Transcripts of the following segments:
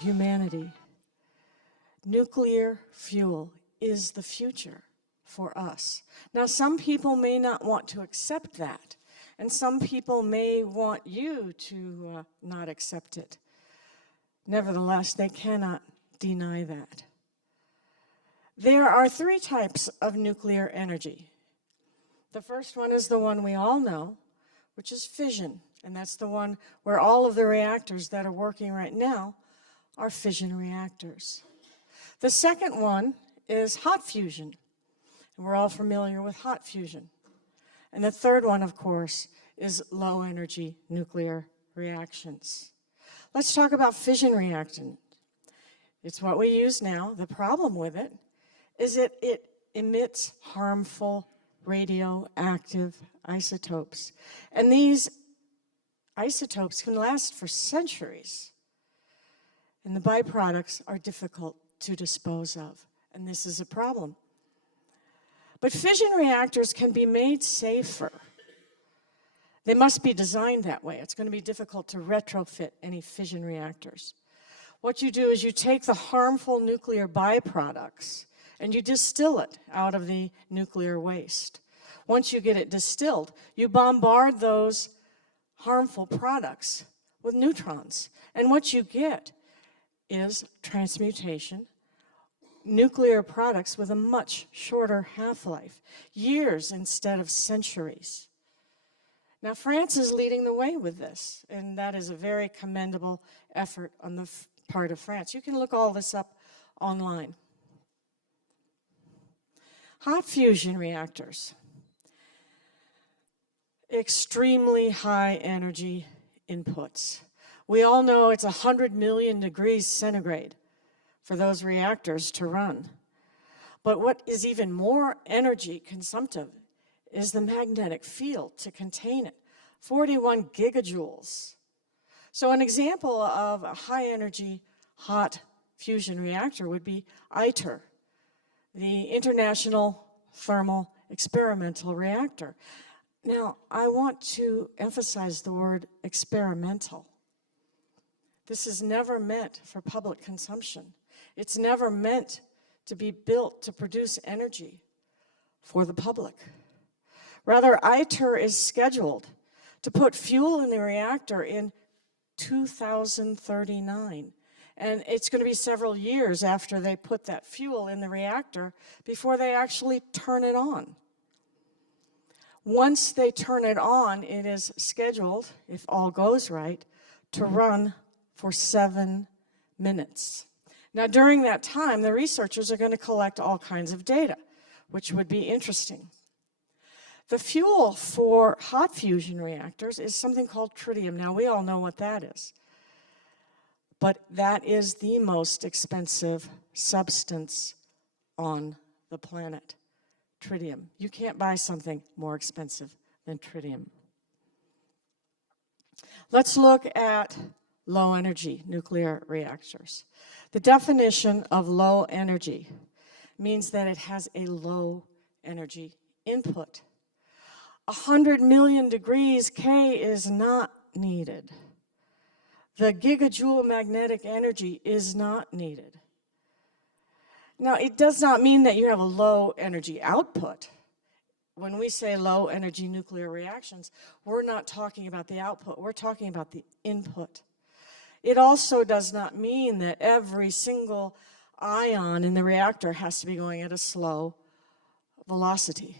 humanity. Nuclear fuel is the future for us. Now, some people may not want to accept that, and some people may want you to not accept it. Nevertheless, they cannot deny that. There are three types of nuclear energy. The first one is the one we all know, which is fission, and that's the one where all of the reactors that are working right now are fission reactors. The second one is hot fusion, and we're all familiar with hot fusion. And the third one, of course, is low-energy nuclear reactions. Let's talk about fission reactant. It's what we use now. The problem with it is that it emits harmful radioactive isotopes. And these isotopes can last for centuries. And the byproducts are difficult to dispose of. And this is a problem. But fission reactors can be made safer. They must be designed that way. It's going to be difficult to retrofit any fission reactors. What you do is you take the harmful nuclear byproducts and you distill it out of the nuclear waste. Once you get it distilled, you bombard those harmful products with neutrons. And what you get is transmutation, nuclear products with a much shorter half-life, years instead of centuries. Now, France is leading the way with this, and that is a very commendable effort on the part of France. You can look all this up online. Hot fusion reactors. Extremely high energy inputs. We all know it's 100 million degrees centigrade for those reactors to run. But what is even more energy consumptive is the magnetic field to contain it, 41 gigajoules. So an example of a high energy hot fusion reactor would be ITER, the International Thermal Experimental Reactor. Now, I want to emphasize the word experimental. This is never meant for public consumption. It's never meant to be built to produce energy for the public. Rather, ITER is scheduled to put fuel in the reactor in 2039. And it's going to be several years after they put that fuel in the reactor before they actually turn it on. Once they turn it on, it is scheduled, if all goes right, to run for 7 minutes. Now, during that time, the researchers are going to collect all kinds of data, which would be interesting. The fuel for hot fusion reactors is something called tritium. Now, we all know what that is. But that is the most expensive substance on the planet, tritium. You can't buy something more expensive than tritium. Let's look at low energy nuclear reactors. The definition of low energy means that it has a low energy input. 100 million degrees K is not needed. The gigajoule magnetic energy is not needed. Now, it does not mean that you have a low energy output. When we say low energy nuclear reactions, we're not talking about the output, we're talking about the input. It also does not mean that every single ion in the reactor has to be going at a slow velocity.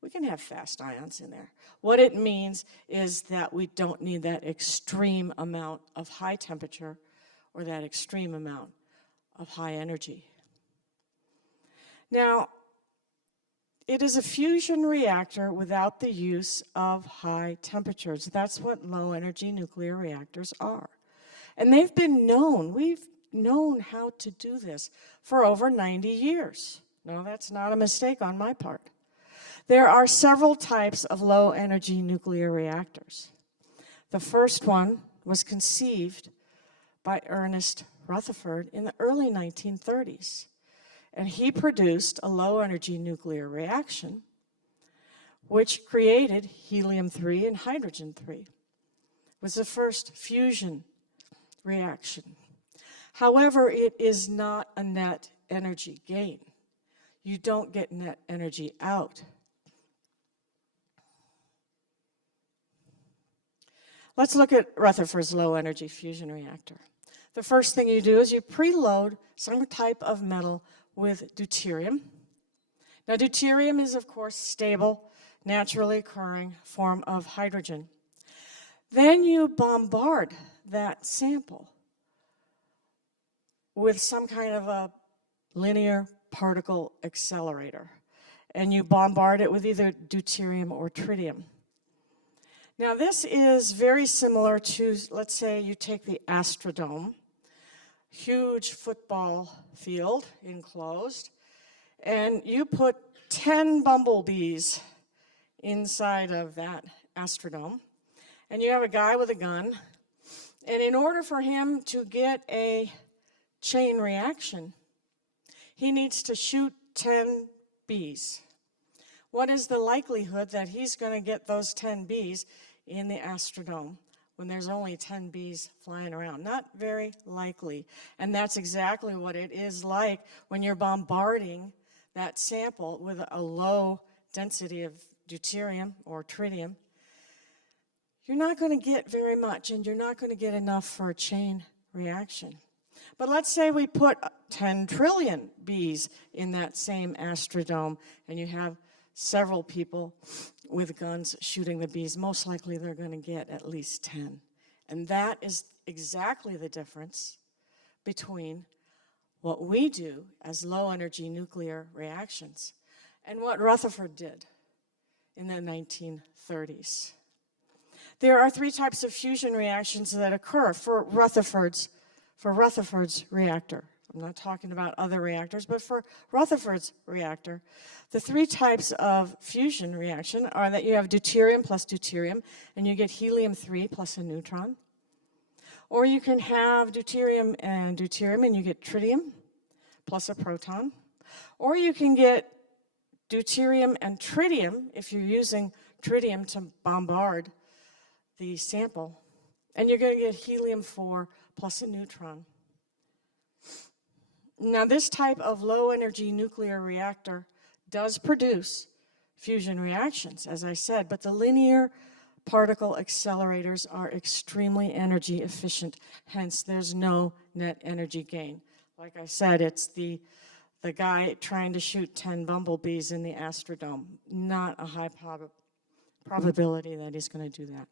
We can have fast ions in there. What it means is that we don't need that extreme amount of high temperature or that extreme amount of high energy. Now, it is a fusion reactor without the use of high temperatures. That's what low energy nuclear reactors are. And they've been known, we've known how to do this for over 90 years. No, that's not a mistake on my part. There are several types of low-energy nuclear reactors. The first one was conceived by Ernest Rutherford in the early 1930s. And he produced a low-energy nuclear reaction which created helium-3 and hydrogen-3. It was the first fusion reaction. However, it is not a net energy gain. You don't get net energy out. Let's look at Rutherford's low-energy fusion reactor. The first thing you do is you preload some type of metal with deuterium. Now, deuterium is, of course, stable, naturally occurring form of hydrogen. Then you bombard that sample with some kind of a linear particle accelerator, and you bombard it with either deuterium or tritium. Now, this is very similar to, let's say you take the Astrodome, huge football field enclosed, and you put 10 bumblebees inside of that Astrodome, and you have a guy with a gun, and in order for him to get a chain reaction, he needs to shoot 10 bees. What is the likelihood that he's going to get those 10 bees in the Astrodome when there's only 10 bees flying around? Not very likely. And that's exactly what it is like when you're bombarding that sample with a low density of deuterium or tritium. You're not going to get very much, and you're not going to get enough for a chain reaction. But let's say we put 10 trillion bees in that same Astrodome, and you have several people with guns shooting the bees. Most likely they're going to get at least 10. And that is exactly the difference between what we do as low-energy nuclear reactions and what Rutherford did in the 1930s. There are three types of fusion reactions that occur for Rutherford's reactor. I'm not talking about other reactors, but for Rutherford's reactor, the three types of fusion reaction are that you have deuterium plus deuterium, and you get helium-3 plus a neutron. Or you can have deuterium, and you get tritium plus a proton. Or you can get deuterium and tritium, if you're using tritium to bombard the sample, and you're going to get helium-4 plus a neutron. Now, this type of low-energy nuclear reactor does produce fusion reactions, as I said, but the linear particle accelerators are extremely energy efficient. Hence, there's no net energy gain. Like I said, it's the guy trying to shoot 10 bumblebees in the Astrodome. Not a high probability that he's going to do that.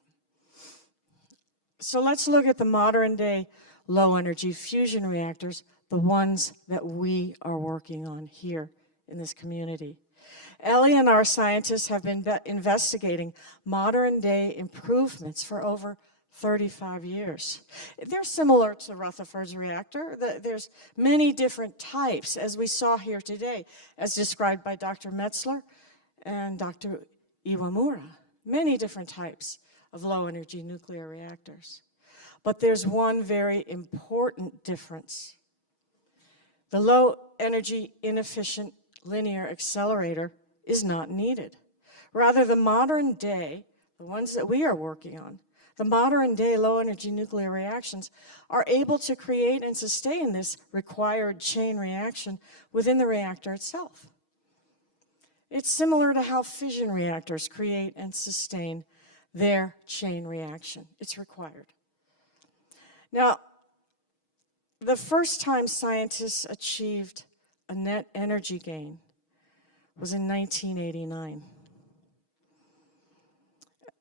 So let's look at the modern-day low-energy fusion reactors, the ones that we are working on here in this community. Ellie and our scientists have been investigating modern-day improvements for over 35 years. They're similar to Rutherford's reactor. There's many different types, as we saw here today, as described by Dr. Metzler and Dr. Iwamura. Many different types of low-energy nuclear reactors. But there's one very important difference. The low-energy, inefficient linear accelerator is not needed. Rather, the modern day, the ones that we are working on, the modern day low-energy nuclear reactions are able to create and sustain this required chain reaction within the reactor itself. It's similar to how fission reactors create and sustain their chain reaction. It's required. Now, the first time scientists achieved a net energy gain was in 1989.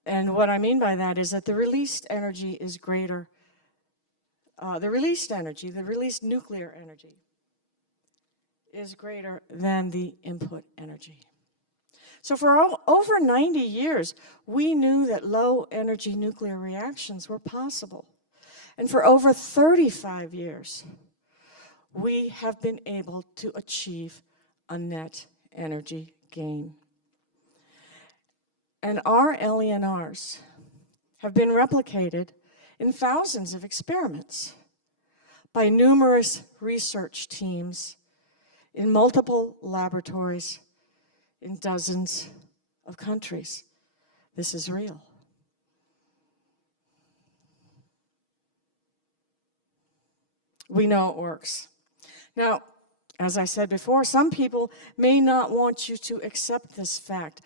And what I mean by that is that the released energy is greater, the released nuclear energy is greater than the input energy. So for over 90 years, we knew that low-energy nuclear reactions were possible. And for over 35 years, we have been able to achieve a net energy gain. And our LENRs have been replicated in thousands of experiments by numerous research teams in multiple laboratories in dozens of countries. This is real. We know it works. Now, as I said before, some people may not want you to accept this fact,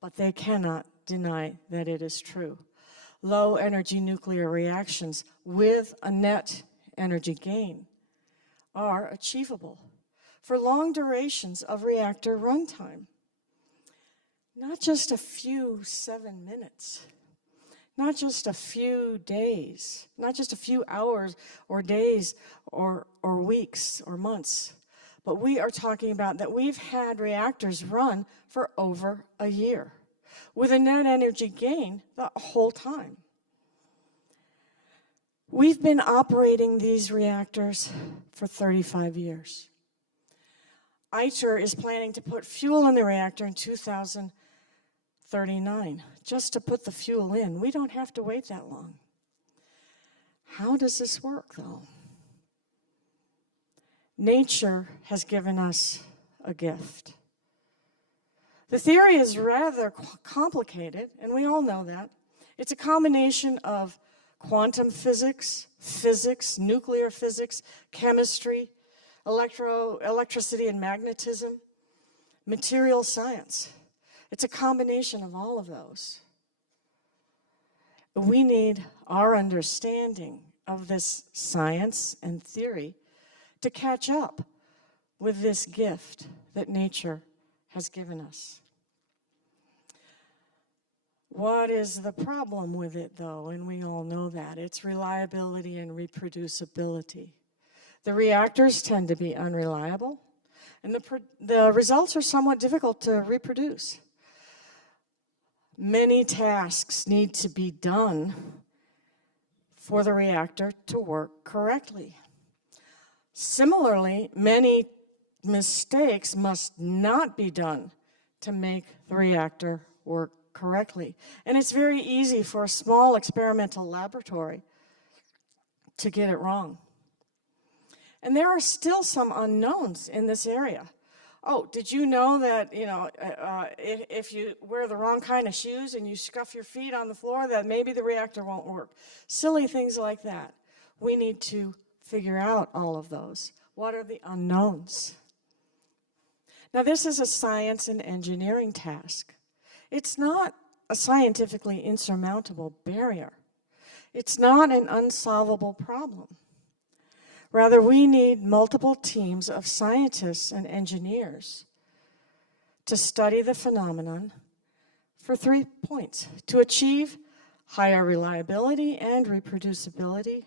but they cannot deny that it is true. Low energy nuclear reactions with a net energy gain are achievable for long durations of reactor runtime. Not just a few 7 minutes, not just a few days, not just a few hours or days or weeks or months, but we are talking about that we've had reactors run for over a year with a net energy gain the whole time. We've been operating these reactors for 35 years. ITER is planning to put fuel in the reactor in 2039, just to put the fuel in. We don't have to wait that long. How does this work, though? Nature has given us a gift. The theory is rather complicated, and we all know that. It's a combination of quantum physics, physics, nuclear physics, chemistry, electricity and magnetism, material science. It's a combination of all of those. We need our understanding of this science and theory to catch up with this gift that nature has given us. What is the problem with it, though? And we all know that. It's reliability and reproducibility. The reactors tend to be unreliable, and the results are somewhat difficult to reproduce. Many tasks need to be done for the reactor to work correctly. Similarly, many mistakes must not be done to make the reactor work correctly. And it's very easy for a small experimental laboratory to get it wrong. And there are still some unknowns in this area. Oh, did you know that, if you wear the wrong kind of shoes and you scuff your feet on the floor, that maybe the reactor won't work? Silly things like that. We need to figure out all of those. What are the unknowns? Now, this is a science and engineering task. It's not a scientifically insurmountable barrier. It's not an unsolvable problem. Rather, we need multiple teams of scientists and engineers to study the phenomenon for 3 points: to achieve higher reliability and reproducibility,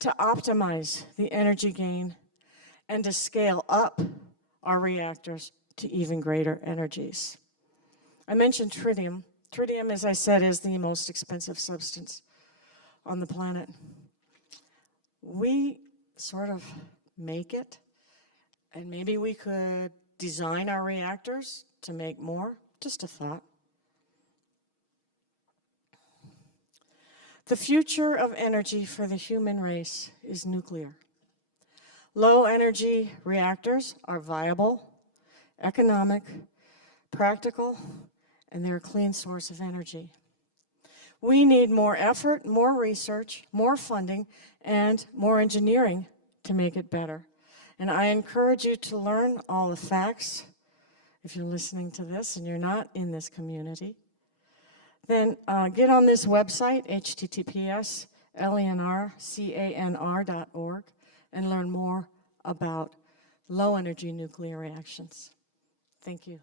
to optimize the energy gain, and to scale up our reactors to even greater energies. I mentioned tritium. Tritium, as I said, is the most expensive substance on the planet. We sort of make it, and maybe we could design our reactors to make more. Just a thought. The future of energy for the human race is nuclear. Low energy reactors are viable, economic, practical, and they're a clean source of energy. We need more effort, more research, more funding, and more engineering to make it better. And I encourage you to learn all the facts. If you're listening to this and you're not in this community, then get on this website, https://lenrcanr.org, and learn more about low energy nuclear reactions. Thank you.